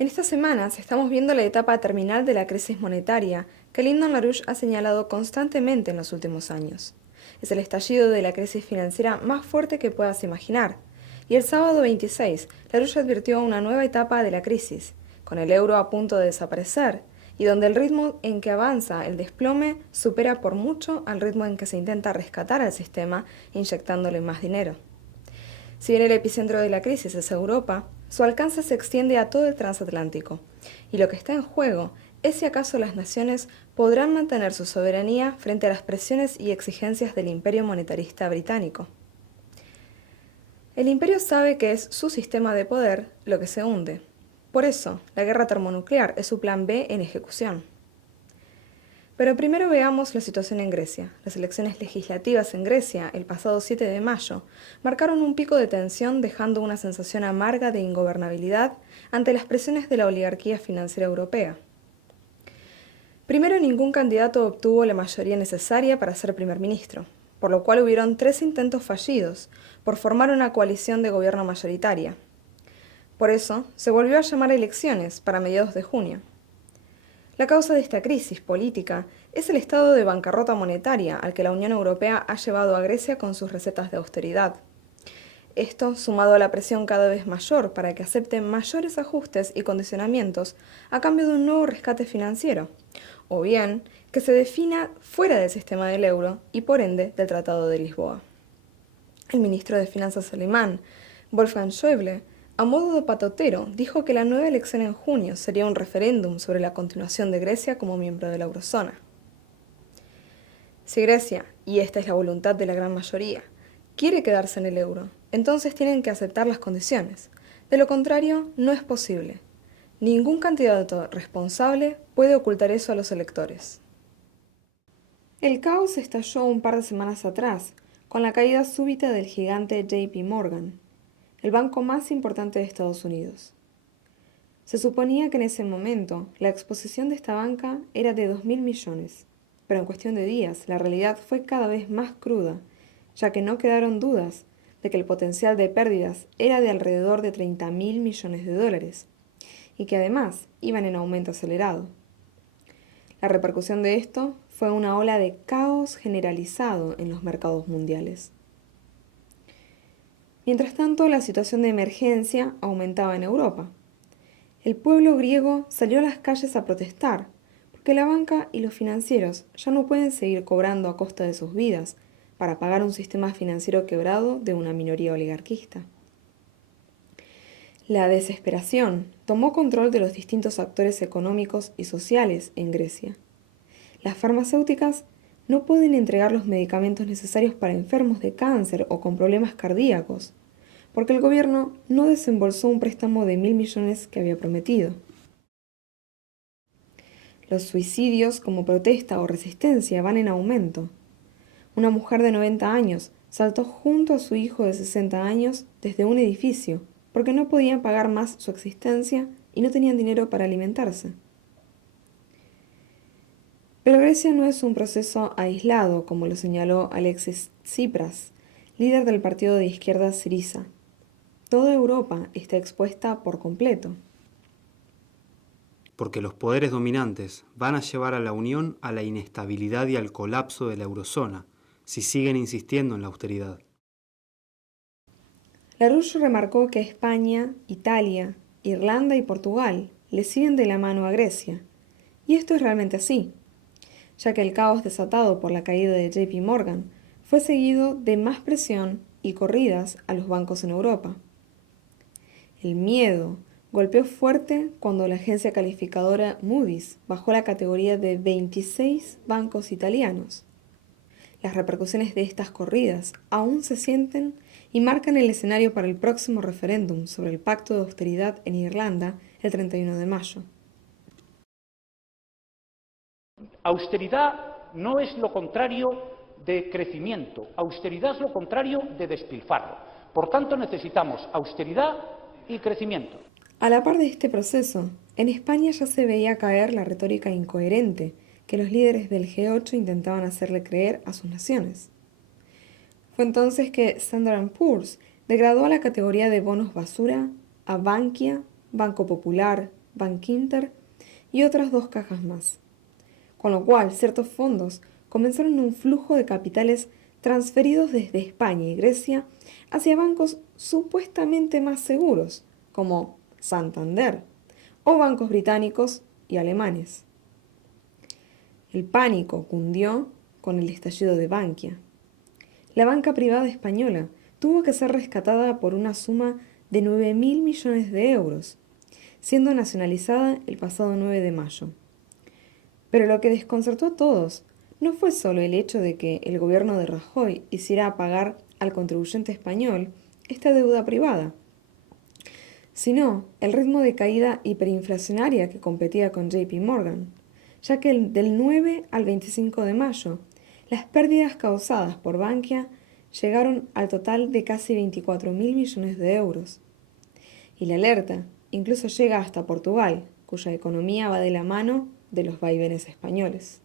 En estas semanas estamos viendo la etapa terminal de la crisis monetaria que Lyndon LaRouche ha señalado constantemente en los últimos años. Es el estallido de la crisis financiera más fuerte que puedas imaginar. Y el sábado 26, LaRouche advirtió una nueva etapa de la crisis, con el euro a punto de desaparecer, y donde el ritmo en que avanza el desplome supera por mucho al ritmo en que se intenta rescatar al sistema inyectándole más dinero. Si bien el epicentro de la crisis es Europa, su alcance se extiende a todo el transatlántico, y lo que está en juego es si acaso las naciones podrán mantener su soberanía frente a las presiones y exigencias del imperio monetarista británico. El imperio sabe que es su sistema de poder lo que se hunde. Por eso, la guerra termonuclear es su plan B en ejecución. Pero primero veamos la situación en Grecia. Las elecciones legislativas en Grecia, el pasado 7 de mayo, marcaron un pico de tensión dejando una sensación amarga de ingobernabilidad ante las presiones de la oligarquía financiera europea. Primero, ningún candidato obtuvo la mayoría necesaria para ser primer ministro, por lo cual hubieron 3 intentos fallidos por formar una coalición de gobierno mayoritaria. Por eso, se volvió a llamar a elecciones para mediados de junio. La causa de esta crisis política es el estado de bancarrota monetaria al que la Unión Europea ha llevado a Grecia con sus recetas de austeridad. Esto, sumado a la presión cada vez mayor para que acepten mayores ajustes y condicionamientos a cambio de un nuevo rescate financiero, o bien que se defina fuera del sistema del euro y por ende del Tratado de Lisboa. El ministro de Finanzas alemán, Wolfgang Schäuble, a modo de patotero, dijo que la nueva elección en junio sería un referéndum sobre la continuación de Grecia como miembro de la eurozona. Si Grecia, y esta es la voluntad de la gran mayoría, quiere quedarse en el euro, entonces tienen que aceptar las condiciones. De lo contrario, no es posible. Ningún candidato responsable puede ocultar eso a los electores. El caos estalló un par de semanas atrás, con la caída súbita del gigante JP Morgan, el banco más importante de Estados Unidos. Se suponía que en ese momento la exposición de esta banca era de 2.000 millones, pero en cuestión de días la realidad fue cada vez más cruda, ya que no quedaron dudas de que el potencial de pérdidas era de alrededor de 30.000 millones de dólares, y que además iban en aumento acelerado. La repercusión de esto fue una ola de caos generalizado en los mercados mundiales. Mientras tanto, la situación de emergencia aumentaba en Europa. El pueblo griego salió a las calles a protestar, porque la banca y los financieros ya no pueden seguir cobrando a costa de sus vidas para pagar un sistema financiero quebrado de una minoría oligarquista. La desesperación tomó control de los distintos actores económicos y sociales en Grecia. Las farmacéuticas no pueden entregar los medicamentos necesarios para enfermos de cáncer o con problemas cardíacos, porque el gobierno no desembolsó un préstamo de 1.000 millones que había prometido. Los suicidios como protesta o resistencia van en aumento. Una mujer de 90 años saltó junto a su hijo de 60 años desde un edificio porque no podían pagar más su existencia y no tenían dinero para alimentarse. Pero Grecia no es un proceso aislado, como lo señaló Alexis Tsipras, líder del partido de izquierda Syriza. Toda Europa está expuesta por completo. Porque los poderes dominantes van a llevar a la Unión a la inestabilidad y al colapso de la eurozona, si siguen insistiendo en la austeridad. LaRouche remarcó que España, Italia, Irlanda y Portugal le siguen de la mano a Grecia, y esto es realmente así, ya que el caos desatado por la caída de JP Morgan fue seguido de más presión y corridas a los bancos en Europa. El miedo golpeó fuerte cuando la agencia calificadora Moody's bajó la categoría de 26 bancos italianos. Las repercusiones de estas corridas aún se sienten y marcan el escenario para el próximo referéndum sobre el pacto de austeridad en Irlanda el 31 de mayo. Austeridad no es lo contrario de crecimiento, austeridad es lo contrario de despilfarro. Por tanto, necesitamos austeridad y crecimiento. A la par de este proceso, en España ya se veía caer la retórica incoherente que los líderes del G8 intentaban hacerle creer a sus naciones. Fue entonces que Standard & Poor's degradó a la categoría de bonos basura a Bankia, Banco Popular, Bankinter y otras 2 cajas más. Con lo cual, ciertos fondos comenzaron un flujo de capitales transferidos desde España y Grecia hacia bancos supuestamente más seguros, como Santander, o bancos británicos y alemanes. El pánico cundió con el estallido de Bankia. La banca privada española tuvo que ser rescatada por una suma de 9.000 millones de euros, siendo nacionalizada el pasado 9 de mayo. Pero lo que desconcertó a todos no fue solo el hecho de que el gobierno de Rajoy hiciera pagar al contribuyente español esta deuda privada, sino el ritmo de caída hiperinflacionaria que competía con JP Morgan, ya que del 9 al 25 de mayo, las pérdidas causadas por Bankia llegaron al total de casi 24.000 millones de euros. Y la alerta incluso llega hasta Portugal, cuya economía va de la mano de los vaivenes españoles.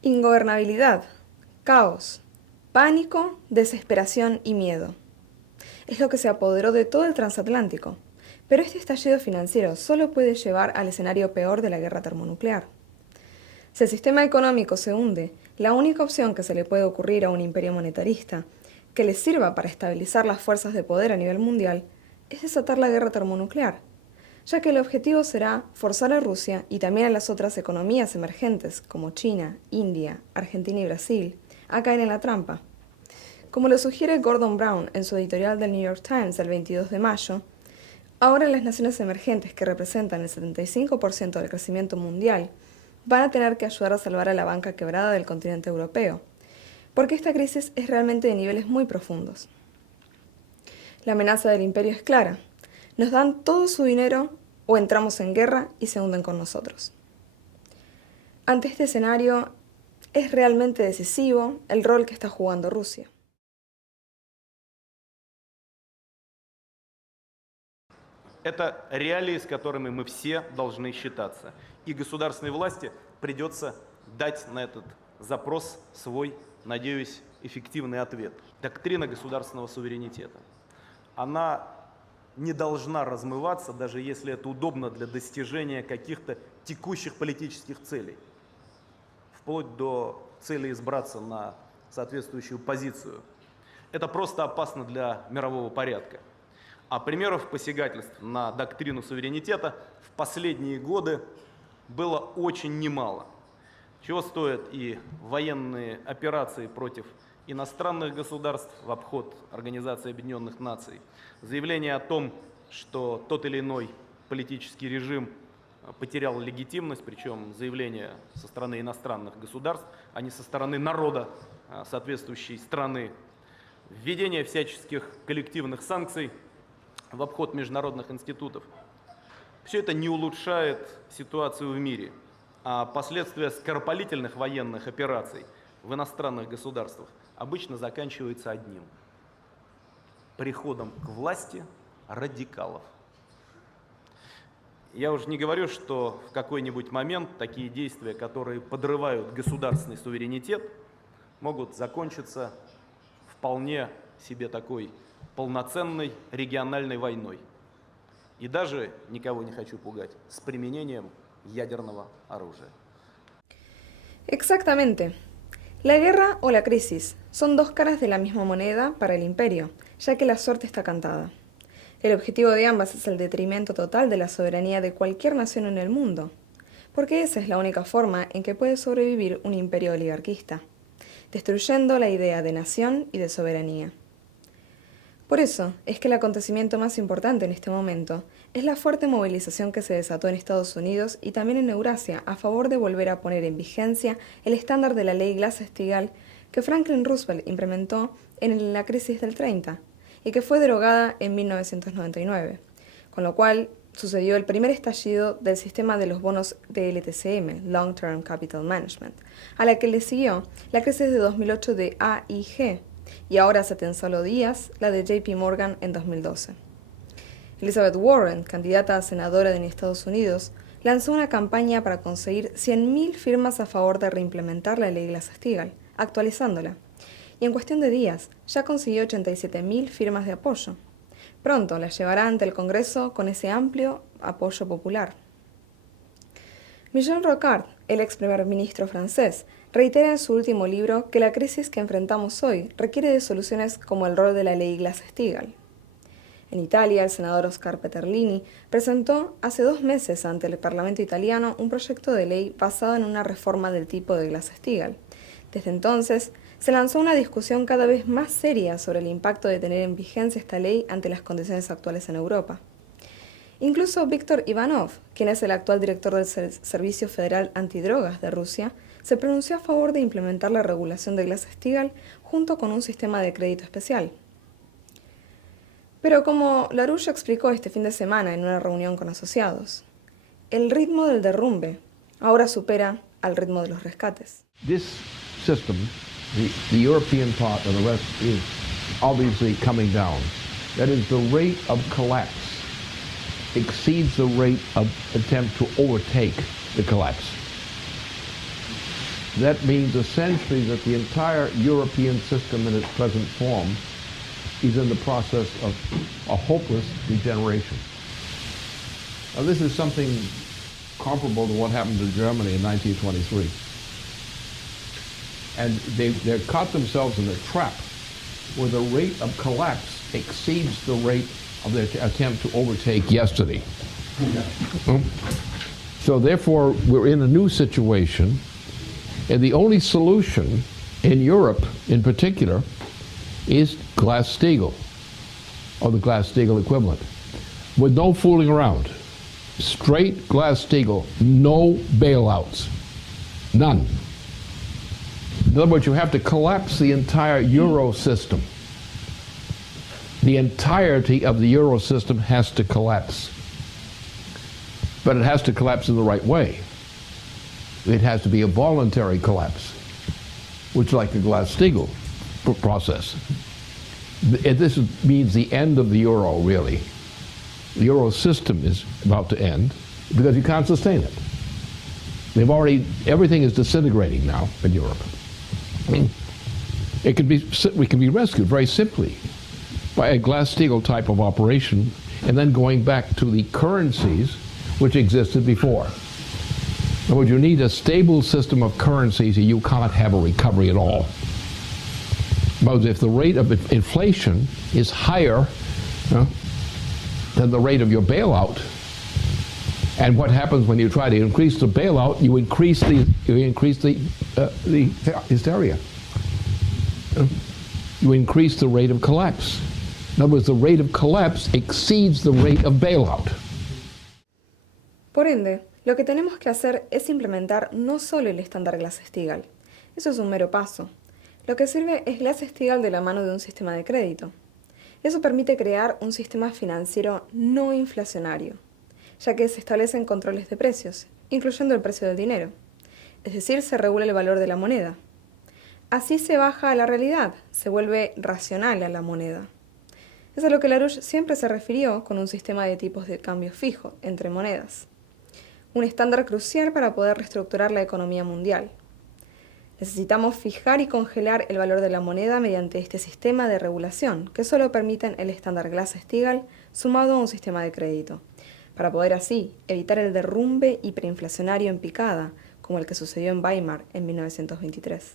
Ingobernabilidad, caos, pánico, desesperación y miedo. Es lo que se apoderó de todo el transatlántico, pero este estallido financiero solo puede llevar al escenario peor de la guerra termonuclear. Si el sistema económico se hunde, la única opción que se le puede ocurrir a un imperio monetarista que le sirva para estabilizar las fuerzas de poder a nivel mundial es desatar la guerra termonuclear, ya que el objetivo será forzar a Rusia y también a las otras economías emergentes como China, India, Argentina y Brasil a caer en la trampa. Como lo sugiere Gordon Brown en su editorial del New York Times del 22 de mayo, ahora las naciones emergentes, que representan el 75% del crecimiento mundial, van a tener que ayudar a salvar a la banca quebrada del continente europeo, porque esta crisis es realmente de niveles muy profundos. La amenaza del imperio es clara: nos dan todo su dinero o entramos en guerra y se hunden con nosotros. Ante este escenario, es realmente decisivo el rol que está jugando Rusia. Это реалии, с которыми мы все должны считаться. И государственной власти придется дать на этот запрос свой, надеюсь, эффективный ответ. Доктрина государственного суверенитета. Она не должна размываться, даже если это удобно для достижения каких-то текущих политических целей. Вплоть до цели избраться на соответствующую позицию. Это просто опасно для мирового порядка. А примеров посягательств на доктрину суверенитета в последние годы было очень немало. Чего стоят и военные операции против иностранных государств в обход Организации Объединенных Наций, заявление о том, что тот или иной политический режим потерял легитимность, причем заявление со стороны иностранных государств, а не со стороны народа соответствующей страны, введение всяческих коллективных санкций в обход международных институтов. Все это не улучшает ситуацию в мире, а последствия скоропалительных военных операций в иностранных государствах обычно заканчиваются одним – приходом к власти радикалов. Я уже не говорю, что в какой-нибудь момент такие действия, которые подрывают государственный суверенитет, могут закончиться вполне себе такой полноценной региональной войной. И даже, никого не хочу пугать, с применением ядерного оружия. Exactamente. La guerra o la crisis son 2 caras de la misma moneda para el imperio, ya que la suerte está cantada. El objetivo de ambas es el detrimento total de la soberanía de cualquier nación en el mundo, porque esa es la única forma en que puede sobrevivir un imperio oligarquista, destruyendo la idea de nación y de soberanía. Por eso es que el acontecimiento más importante en este momento es la fuerte movilización que se desató en Estados Unidos y también en Eurasia a favor de volver a poner en vigencia el estándar de la ley Glass-Steagall que Franklin Roosevelt implementó en la crisis del 30 y que fue derogada en 1999, con lo cual sucedió el primer estallido del sistema de los bonos de LTCM, Long Term Capital Management, a la que le siguió la crisis de 2008 de AIG, y ahora hace tan solo días la de JP Morgan en 2012. Elizabeth Warren, candidata a senadora en Estados Unidos, lanzó una campaña para conseguir 100.000 firmas a favor de reimplementar la ley Glass-Steagall, actualizándola, y en cuestión de días ya consiguió 87.000 firmas de apoyo. Pronto la llevará ante el Congreso con ese amplio apoyo popular. Michel Rocard, el ex primer ministro francés, reitera en su último libro que la crisis que enfrentamos hoy requiere de soluciones como el rol de la ley Glass-Steagall. En Italia, el senador Oscar Peterlini presentó hace 2 meses ante el Parlamento italiano un proyecto de ley basado en una reforma del tipo de Glass-Steagall. Desde entonces, se lanzó una discusión cada vez más seria sobre el impacto de tener en vigencia esta ley ante las condiciones actuales en Europa. Incluso Viktor Ivanov, quien es el actual director del Servicio Federal Antidrogas de Rusia, se pronunció a favor de implementar la regulación de Glass-Steagall junto con un sistema de crédito especial. Pero como LaRouche explicó este fin de semana en una reunión con asociados, el ritmo del derrumbe ahora supera al ritmo de los rescates. This system, the European part of the rest is obviously coming down. That is, the rate of collapse exceeds the rate of attempt to overtake the collapse. That means essentially that the entire European system in its present form is in the process of a hopeless degeneration. Now, this is something comparable to what happened to Germany in 1923. And they've caught themselves in a trap where the rate of collapse exceeds the rate of their attempt to overtake yesterday. So therefore, we're in a new situation, and the only solution in Europe in particular is Glass-Steagall, or the Glass-Steagall equivalent, with no fooling around. Straight Glass-Steagall, no bailouts, none. In other words, you have to collapse the entire Euro system. The entirety of the Euro system has to collapse. But it has to collapse in the right way. It has to be a voluntary collapse, which is like the Glass-Steagall process. This means the end of the Euro, really. The Euro system is about to end because you can't sustain it. Everything is disintegrating now in Europe. We can be rescued very simply by a Glass-Steagall type of operation and then going back to the currencies which existed before. In other words, you need a stable system of currencies or you can't have a recovery at all. But if the rate of inflation is higher than the rate of your bailout, and what happens when you try to increase the bailout, you increase the hysteria. You increase the rate of collapse. In other words, the rate of collapse exceeds the rate of bailout. Por ende, lo que tenemos que hacer es implementar no solo el estándar Glass-Steagall. Eso es un mero paso. Lo que sirve es Glass-Steagall de la mano de un sistema de crédito. Eso permite crear un sistema financiero no inflacionario, ya que se establecen controles de precios, incluyendo el precio del dinero. Es decir, se regula el valor de la moneda. Así se baja a la realidad, se vuelve racional a la moneda. Es a lo que LaRouche siempre se refirió con un sistema de tipos de cambio fijo entre monedas. Un estándar crucial para poder reestructurar la economía mundial. Necesitamos fijar y congelar el valor de la moneda mediante este sistema de regulación, que solo permiten el estándar Glass-Steagall sumado a un sistema de crédito, para poder así evitar el derrumbe hiperinflacionario en picada, como el que sucedió en Weimar en 1923.